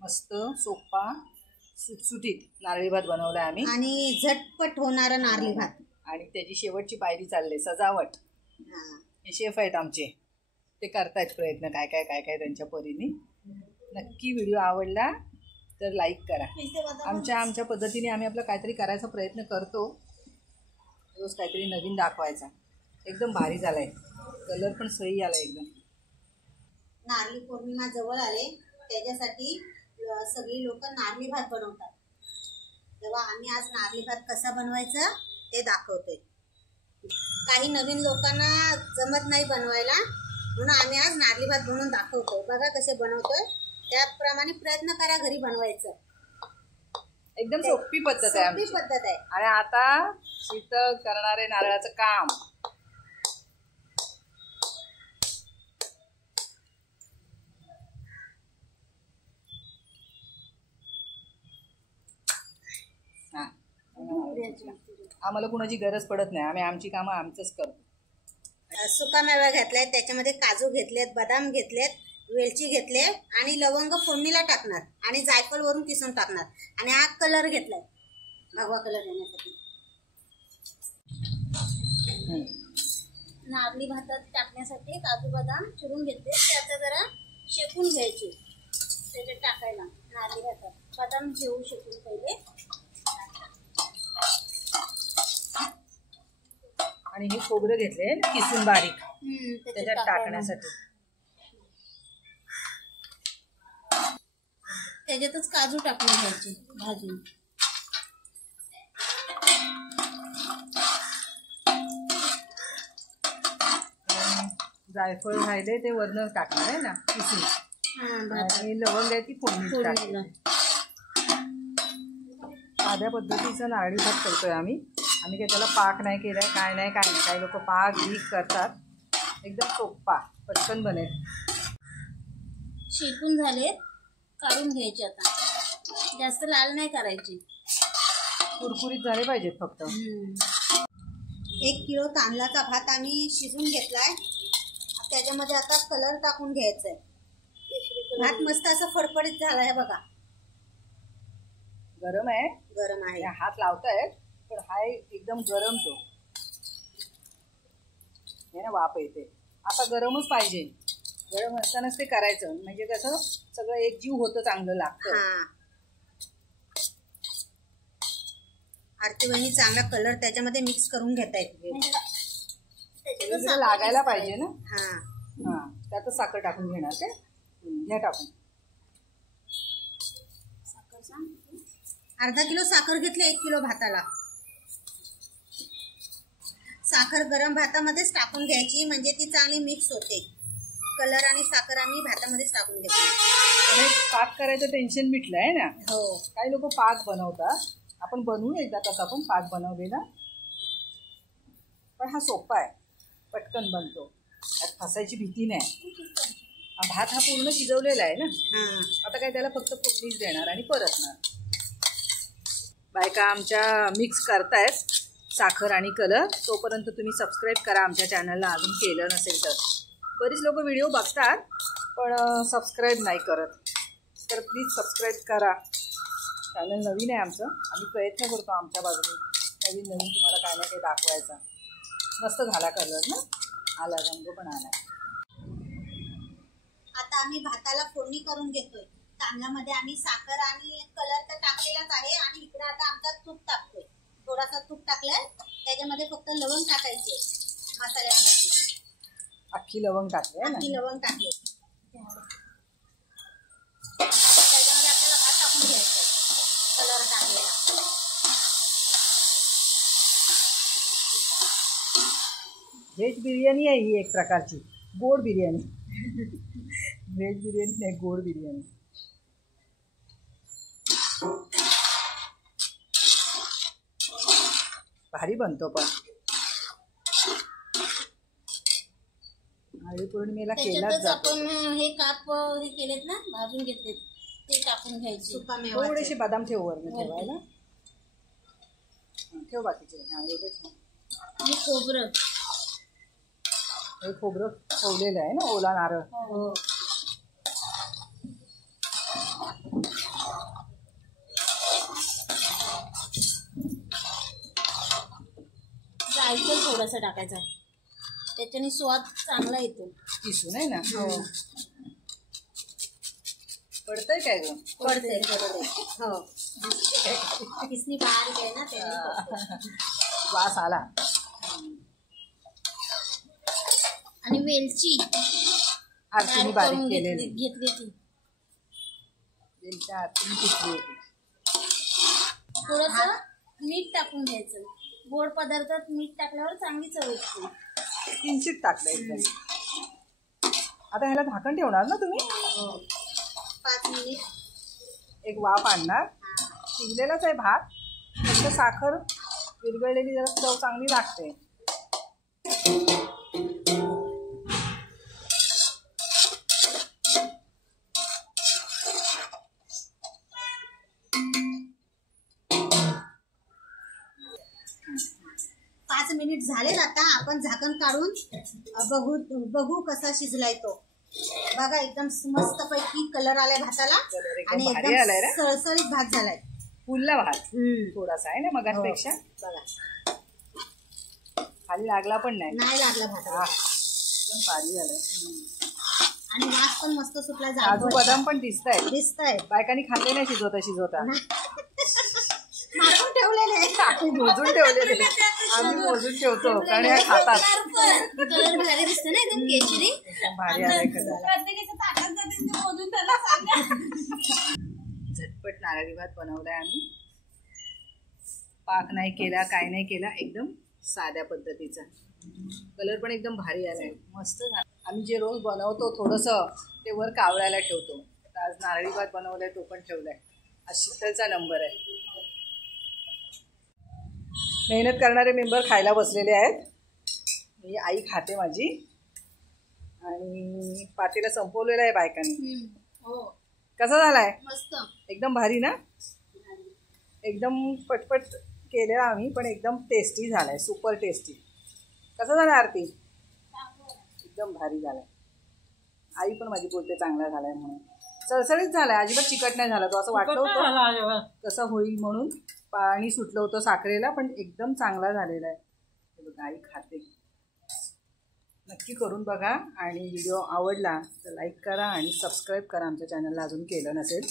मस्त सोपा सुटसुटीत नारळी भात बनवलाय आम्ही आणि झटपट होणारा नारळी भात. आणि त्याची शेवटची पायरी चालली सजावट. हे शेफ आहेत आमचे, ते करतायत प्रयत्न काय काय काय काय त्यांच्या परीने. नक्की व्हिडिओ आवडला तर लाईक करा. आमच्या पद्धतीने आम्ही आपलं काहीतरी करायचा प्रयत्न करतो, रोज काहीतरी नवीन दाखवायचा. एकदम भारी झालाय, कलर पण सही आला एकदम. नारळी पौर्णिमा जवळ आले, त्याच्यासाठी सगळी लोक नारळी भात बनवतात. तेव्हा आम्ही आज नारळी भात कसा बनवायचा ते दाखवतोय. काही नवीन लोकांना जमत नाही बनवायला, म्हणून आम्ही आज नारळी भात बनवून दाखवतोय. बघा कसे बनवतोय, त्याप्रमाणे प्रयत्न करा घरी बनवायचं. एकदम सोपी पद्धत आहे आमची. सोपी पद्धत आहे. आणि आता शीतळ करणारे नारळाचं काम. आम्हाला कुणाची गरज पडत नाही, आम्ही आमची कामं आमचंच करतो. सुकामेवा घेतलाय, त्याच्यामध्ये काजू घेतलेत, बदाम घेतलेत, वेलची घेतले आणि लवंग फोडणीला टाकणार आणि जायफळ वरून किसून टाकणार. आणि हा कलर घेतलाय भगवा कलर येण्यासाठी. नारळी भातात टाकण्यासाठी काजू बदाम चिरून घेतले, ते आता जरा शेकून घ्यायचे. त्याच्यात टाकायला नारळी भातात बदाम घेऊ शेकून पहिले. आणि हे खोबरं घेतले किसून बारीक त्याच्यात टाकण्यासाठी. त्याच्यातच काजू टाकून घ्यायचे भाजून. जायफळ राहिले ते वरण टाकणार आहे ना किसून, आणि लवंग आहे ती फोडणी टाकणार. साध्या पद्धतीचा नारळी भात करतोय आम्ही. आम्ही काही त्याला पाक नाही केलाय, काय नाही. काही लोक पाक बीक करतात. एकदम सोपा पटकन बनेल. शेकून झाले, काढून घ्यायचे. आता जास्त लाल नाही करायचे, कुरकुरीत झाले पाहिजेत फक्त. 1 किलो तांदळाचा भात आम्ही शिजून घेतलाय. त्याच्यामध्ये आता कलर टाकून घ्यायचा आहे. भात मस्त असं फडफडीत झालाय बघा. गरम आहे, गरम आहे. हात लावतायत पण हा एकदम गरम तो हे ना, वाफ येते. आता गरमच पाहिजे, गरम असतानाच ते करायचं, म्हणजे कसं सगळं एक जीव होतं, चांगलं लागतं. आरती वहिनी चांगला कलर त्याच्यामध्ये मिक्स करून घेतायत. लागायला पाहिजे ना. हा, त्यातच साखर टाकून घेणार ते. घ्या टाकून. अर्धा किलो साखर घेतली 1 किलो भाताला. साखर गरम भातामध्येच टाकून घ्यायची, म्हणजे ती चांगली मिक्स होते. कलर आणि साखर आम्ही भातामध्येच टाकून घेतली. पाक करायचं टेन्शन मिटलं आहे ना. हो, काही लोक पाक बनवतात, आपण बनवू एकदा तसा आपण पाक बनवलेला. पण हा सोपा आहे, पटकन बनतो, त्यात फसायची भीती नाही. भात हा पूर्ण शिजवलेला आहे ना. आता काय त्याला फक्त फोडणीच देणार आणि परतणार. बायका आमच्या मिक्स करतायत साखर आणि कलर. तोपर्यंत तुम्ही सबस्क्राईब करा आमच्या चॅनलला, अजून केलं नसेल तर. बरीच लोक व्हिडिओ बघतात पण सबस्क्राईब नाही करत, तर प्लीज सबस्क्राईब करा. चॅनल नवीन आहे आमचं, आम्ही प्रयत्न करतो आमच्या बाजूने नवीन तुम्हाला काय ना काही दाखवायचा. मस्त झाला कलर ना, आला रंग पण आला. आता आम्ही भाताला फोडणी करून घेतोय. तांदळामध्ये आम्ही साखर आणि कलर तर टाकलेलाच आहे, आणि इकडे आता आमचा तूप टाकतोय. थोडासा तूप टाकलाय, त्याच्यामध्ये फक्त लवंग टाकायचे मसाल्यामध्ये. अख्खी लवंग टाकले, अख्खी लवंग टाकले. त्याच्यामध्ये आपल्याला भात टाकून घ्यायचं कलर टाकलेला. व्हेज बिर्याणी आहे ही, एक प्रकारची गोड बिर्याणी. व्हेज बिर्याणी नाही, गोड बिर्याणी. भारी बनतो. पण नारळी पौर्णिमेला केलाच जातो. आपण हे काप हे केलेत ना, भाजून घेतलेत, ते टाकून घ्यायचे. थोडेसे बदाम ठेव वरनं ठेवायला. ठेव बाकीचे. खोबरं, हे खोबरं ठेवलेलं आहे ना, ओला नारळ. थोडासा टाकायचा, त्याच्याने स्वाद चांगला येतो. किसून आहे ना. हो, पडतंय काय ग? पडतंय हो, किसनी बारीक आहे ना त्याने. वास आला. आणि वेलची आरतीने बारीक केलेली घेतली ती, वेलची आरतीने घेतली होती. थोडंसं मीठ टाकून द्यायचं. गोड पदार्थात मीठ टाकल्यावर चांगली चव येते. किंचित टाकलं एकदम. आता ह्याला झाकण ठेवणार ना तुम्ही? 5 मिनिट एक वाफ आणणार. शिजलेलाच आहे भात, फक्त साखर विरघळलेली जरा चव चांगली लागते. मिनिट झाले. आता आपण झाकण काढून बघू कसा शिजलाय तो. बघा एकदम मस्त पैकी कलर आलाय भाताला आणि एकदम सळसळीत भात झालाय. फुलला भात थोडासा आहे ना मगापेक्षा. बघा खाली लागला पण नाही लागला भाताला. एकदम भारी झालंय आणि वास पण मस्त सुटला. काजू बदाम पण दिसताय. बायकांनी खाल्ले नाही शिजवता मारून ठेवलेले. आम्ही मोजून ठेवतो कारण हे खातात. कलर भारी दिसतो ना एकदम केशरी. भारी आलाय झटपट नारळी भात बनवलाय आम्ही. पाक नाही केला, काय नाही केला, एकदम साध्या पद्धतीचा. कलर पण एकदम भारी आलाय, मस्त झाला. आम्ही जे रोज बनवतो थोडंसं ते वर कावळायला ठेवतो. आज नारळी भात बनवलाय, तो पण ठेवलाय. आज शीतलचा नंबर आहे. मेहनत करणारे मेंबर खायला बसलेले आहेत. मी आई खाते माझी आणि पातेला संपवलेला आहे बायकांनी. कसा झालाय? मस्त, एकदम भारी ना. एकदम पटपट केलेला आम्ही, पण एकदम टेस्टी झालाय, सुपर टेस्टी. कसा झाला आरती? एकदम भारी झालाय. आई पण माझी बोलते चांगला झालाय म्हणून. सळसळीत झालाय, अजिबात चिकट नाही झाला. तो असं वाटलं होतं कसं होईल म्हणून, पाणी सुटलं होतं साखरेला, पण एकदम चांगला झालेला आहे. बघा आई खाते. नक्की करून बघा आणि व्हिडिओ आवडला तर लाईक करा आणि सबस्क्राईब करा आमच्या चॅनलला अजून केलं नसेल.